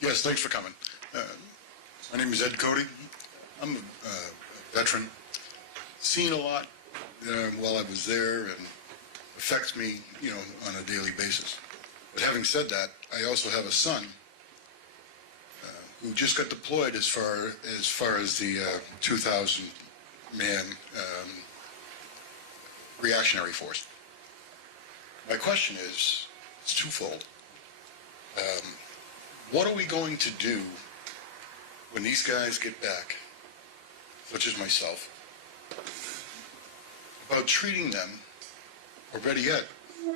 Yes, thanks for coming. My name is Ed Cody. I'm a veteran. Seen a lot while I was there, and affects me, on a daily basis. But having said that, I also have a son who just got deployed as far as the 2,000-man reactionary force. My question is twofold. What are we going to do when these guys get back, such as myself, about treating them, or better yet,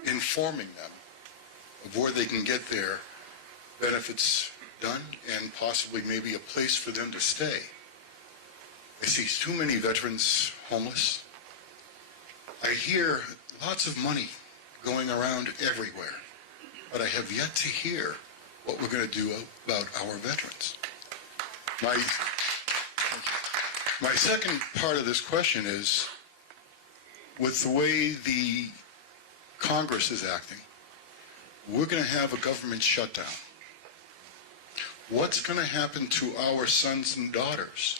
informing them of where they can get their benefits done and possibly maybe a place for them to stay? I see too many veterans homeless. I hear lots of money going around everywhere, but I have yet to hear what we're going to do about our veterans. My second part of this question is, with the way the Congress is acting, we're going to have a government shutdown. What's going to happen to our sons and daughters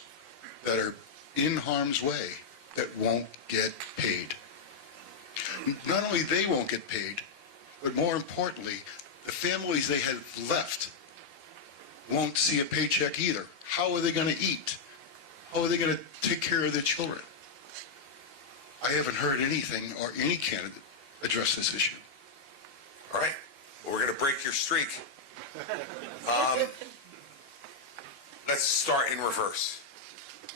that are in harm's way that won't get paid? Not only they won't get paid, but more importantly, the families they have left won't see a paycheck either. How are they going to eat? How are they going to take care of their children? I haven't heard anything or any candidate address this issue. All right. Well, we're going to break your streak. Let's start in reverse.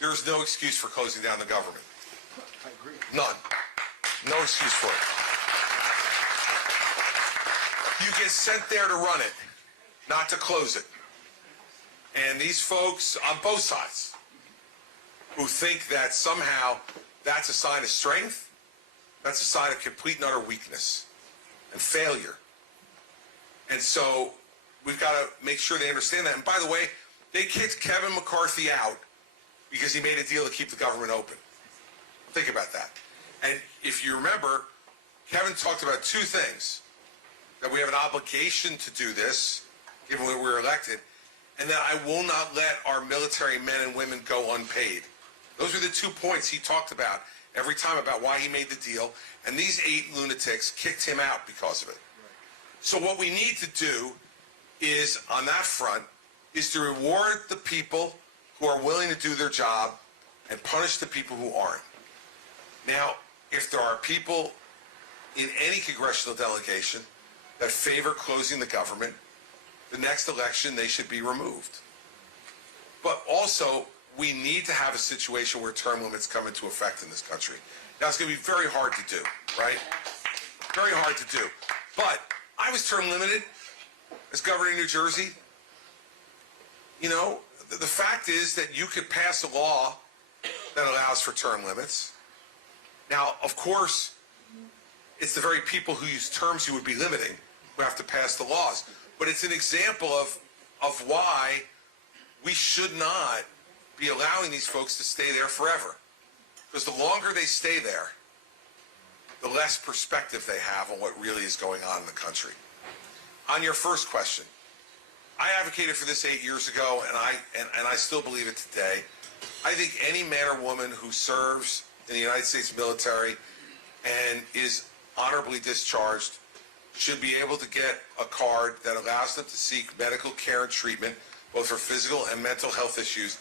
There's no excuse for closing down the government. I agree. None. No excuse for it. You get sent there to run it, not to close it. And these folks on both sides who think that somehow that's a sign of strength, that's a sign of complete and utter weakness and failure. And so we've got to make sure they understand that. And by the way, they kicked Kevin McCarthy out because he made a deal to keep the government open. Think about that. And if you remember, Kevin talked about two things: that we have an obligation to do this, given that we're elected, and that I will not let our military men and women go unpaid. Those are the 2 points he talked about every time about why he made the deal, and these 8 lunatics kicked him out because of it. So what we need to do is, on that front, is to reward the people who are willing to do their job and punish the people who aren't. Now, if there are people in any congressional delegation that favor closing the government, the next election they should be removed. But also, we need to have a situation where term limits come into effect in this country. Now, it's going to be very hard to do, right? Very hard to do. But I was term limited as governor of New Jersey. You know, the fact is that you could pass a law that allows for term limits. Now, of course, it's the very people who use terms you would be limiting who have to pass the laws. But it's an example of why we should not be allowing these folks to stay there forever. Because the longer they stay there, the less perspective they have on what really is going on in the country. On your first question, I advocated for this 8 years ago, and I still believe it today. I think any man or woman who serves in the United States military and is honorably discharged should be able to get a card that allows them to seek medical care and treatment, both for physical and mental health issues,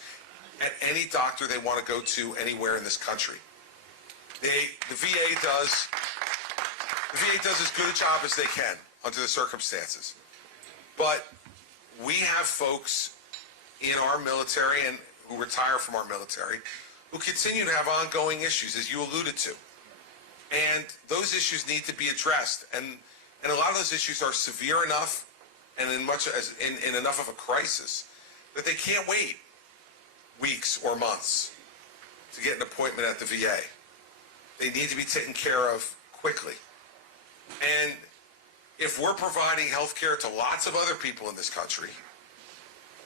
at any doctor they want to go to anywhere in this country. The VA does as good a job as they can under the circumstances. But we have folks in our military and who retire from our military who continue to have ongoing issues, as you alluded to. And those issues need to be addressed. And a lot of those issues are severe enough and in enough of a crisis that they can't wait weeks or months to get an appointment at the VA. They need to be taken care of quickly. And if we're providing health care to lots of other people in this country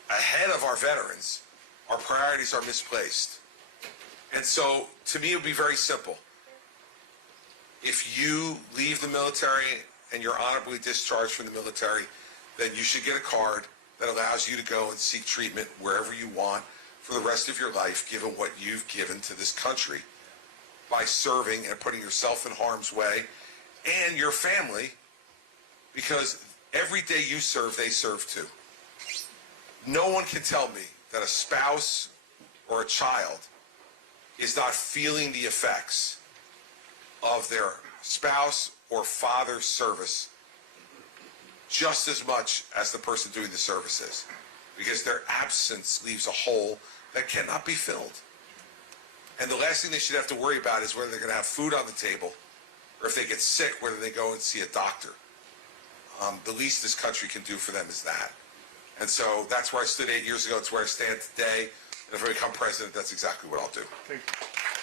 ahead of our veterans, our priorities are misplaced. And so, to me, it would be very simple. If you leave the military and you're honorably discharged from the military, then you should get a card that allows you to go and seek treatment wherever you want for the rest of your life, given what you've given to this country by serving and putting yourself in harm's way and your family, because every day you serve, they serve too. No one can tell me that a spouse or a child is not feeling the effects of their spouse or father's service just as much as the person doing the service is, because their absence leaves a hole that cannot be filled. And the last thing they should have to worry about is whether they're going to have food on the table, or if they get sick, whether they go and see a doctor. The least this country can do for them is that. And so that's where I stood 8 years ago. It's where I stand today. And if I become president, that's exactly what I'll do. Thank you.